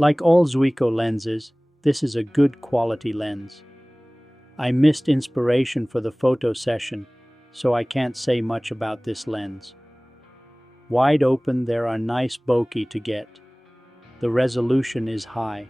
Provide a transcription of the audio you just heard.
Like all Zuiko lenses, this is a good quality lens. I missed inspiration for the photo session, so I can't say much about this lens. Wide open, there are nice bokeh to get. The resolution is high.